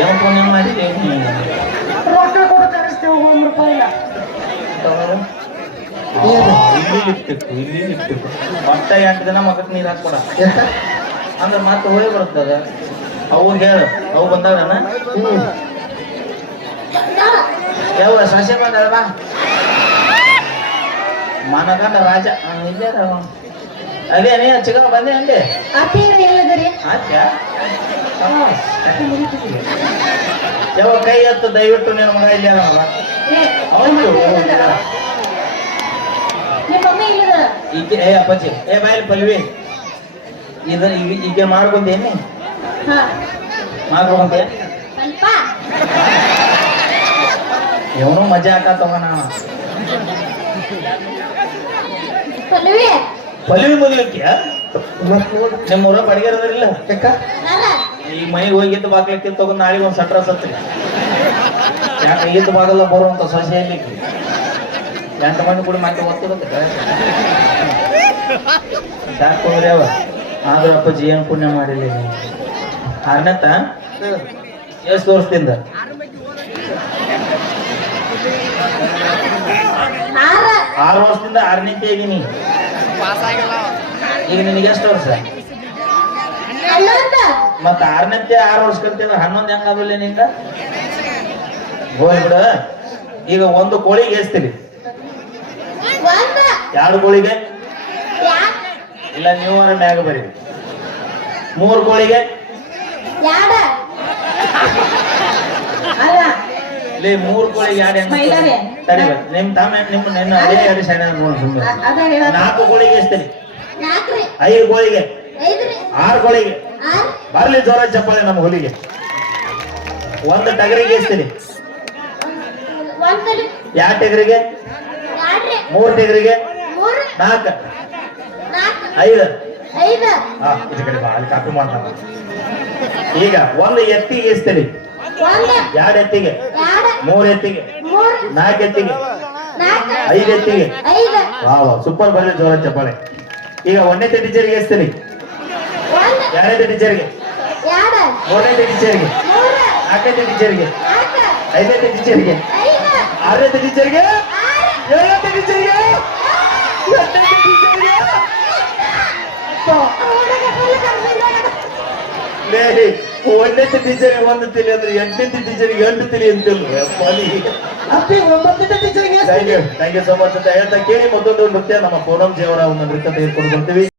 ಏನ್ ಪುಣ್ಯ ಮಾಡಿದೆ? ರೊಕ್ಕ ಕೊಟ್ಟು ತರಿಸ್ತೇವೆ ಒಂದ್ ರೂಪಾಯಿ ಇಲ್ಲ ಇಲ್ಲಿ ಲಿಪ್ಟಿಕ್ ಇಲ್ಲಿ ಲಿಪ್ಟಿಕ್ ಒಟ್ಟ ಎಂಟು ದಿನ ಮಗಕ್ ನೀರು ಹಾಕ್ಕೊಡ ಅಂದ್ರೆ ಮತ್ತೆ ಹೋಳಿ ಬರ್ತದ ಅವು ಹೇಳ ಅವು ಬಂದಾವನ? ಯಾವ ಸಸ್ಯ ಬಂದಲ್ವಾ ಮನಗಂಡ ರಾಜ ಇಲ್ಲೇ. ಅದೇ ನೀ ಚಿಕ್ಕ ಬಂದೆ ಅಂದೆ. ಯಾವ ಕೈ ಹತ್ತು ದಯವಿಟ್ಟು ನಿನ್ನ ಮಗ ಇಲ್ಲಿ ಈಕೆ ಏ ಅಪ್ಪಾಜಿ ಏ ಬಾಯಲ್ಲಿ ಪಲ್ವಿ. ಈಗ ಮಾಡ್ಕೊಂಡೇನಿ ಮಾಡ್ಕೊಂಡೆ ಇವನು ಮಜಾ ಹಾಕತ್ತವ ನಾನು ಪಲ್ವಿ. ಪಲ್ವಿ ನಿಮ್ಮ ಊರ ಬಡಗಿರೋದ್ರಿಲ್ಲ ನಾನ ಈ ಮನೆಗೆ ಹೋಗಿದ್ದು ಬಾಗ್ಲಿಕ್ಕೆ ತಗೊಂಡು ನಾಳೆ ಒಂದು ಸಟ್ರ ಸತ್ರಿ. ಯಾಕೆ ಇದ್ದು ಬಾಗಲ್ಲ ಬರುವಂತ ಸೊಸೆ ಇರ್ಲಿಕ್ಕೆ ಎಂಟು ಮಂದಿ ಕೂಡ ಮತ್ತೆ ಓದ್ತಿರುತ್ತೆ ಸಾಕು ಹೋಗ್ರಿ ಅವ? ಆದ್ರ ಅಪ್ಪಾಜಿ ಏನು ಪುಣ್ಯ ಮಾಡಿಲ್ಲ ಅರ್ಣತ? ಎಷ್ಟು ವರ್ಷದಿಂದ? ಆರು ವರ್ಷದಿಂದ ಆರ್ನಿಂತ ಇದೀನಿ ಈಗ ನಿನಗೆ ಎಷ್ಟು ವರ್ಷ? ಮತ್ತ ಆರನಂತೆ ಆರು ವರ್ಷ ಕಲ್ತಿದ್ರೆ ಹನ್ನೊಂದು ಹೆಂಗಾಗಲ್ಲ ನಿಂಗ ನಿಂದ? ಬಿಡ. ಈಗ ಒಂದು ಕೋಳಿಗೆ ಎಸ್ತೀರಿ ಒಂದ. ಎರಡು ಕೋಳಿಗೆ? ಇಲ್ಲ ನೀವು ಮ್ಯಾಗ ಬರಿ ಮೂರು ಕೋಳಿಗೆ? ಇಲ್ಲಿ ಮೂರು ಕೋಳಿಗೆ ಹೆಂಗ್ ಮೈಲಾರಿ. ನಿಮ್ ತಮ್ಮ ನಿಮ್ ನಿನ್ನ ಅದೇ. ಎರಡು ಸಣ್ಣ ನೋಡಿ ಸುಮ್ಮನೆ ಅ- ಅದ ಹೇಳ ನಾಲ್ಕು ಕೋಳಿಗೆ ನಾಲ್ಕ್ರಿ ಐದು ಗೋಳಿಗೆ. ಆರು ಗೋಳಿಗೆ. ಬರಲಿ ಜೋರ ಚಪ್ಪಾಳೆ ನಮ್ಮ ಹುಲಿಗೆ. ಒಂದು ಟಗರಿಗೆ ಇಸ್ತೀನಿ ಯಾವ ಎರಡು ಟಗರಿಗೆ? ಮೂರು ಟಗರಿಗೆ? ನಾಲ್ಕು. ಐದು. ಇದು ಕಡೆ ಬಾ ಅಲ್ಲಿ ಕಾಪಿ ಮಾಡ್ತಾನ ಈಗ ಒಂದು ಎತ್ತಿಗೆ ಇಸ್ತೀನಿ ಎರಡು ಎತ್ತಿಗೆ. ಮೂರು ಎತ್ತಿಗೆ. ನಾಲ್ಕು ಎತ್ತಿಗೆ. ಐದು ಎತ್ತಿಗೆ. ಐದು. ವಾ ವಾ ಸೂಪರ್ ಬರ್ಲಿ ಜೋರ ಚಪ್ಪಾಳೆ. ಈಗ ಒಂದನೇ ಟೀಚರ್ಗೆ ಎಸ್ತೀನಿ ಎರಡನೇ ಟೀಚರ್ಗೆ ಮೂರನೇ ಟೀಚರ್ಗೆ ನಾಲ್ಕನೇ ಟೀಚರ್ಗೆ ಐದನೇ ಟೀಚರ್ಗೆ ಆರನೇ ಟೀಚರ್ಗೆ ಏಳನೇ ಟೀಚರ್ಗೆ ಎಂಟನೇ ಟೀಚರ್ಗೆ ಒಂದನೇ ಟೀಚರ್ ಒಂದು ತಿಳಿ ಅಂದ್ರೆ ಎಂಟನೇ ಟೀಚರ್ಗೆ ಎಂಟು ತಿಳಿ ಅಂತಿಲ್ಲ ಹೇಳಿ ಅಪ್ಪಿ ಒಂಬತ್ತನೇ ಟೀಚರ್ಗೆ thank you thank you so much ಅಂತ ಹೇಳ್ತಾ ಕೇಳಿ ಮತ್ತೊಂದು ನೃತ್ಯ ನಮ್ಮ ಪೂನಂ ಜಿ ಅವರ ಒಂದು ನೃತ್ಯ ತೆಗೆದುಕೊಂಡು ಬರ್ತೀವಿ.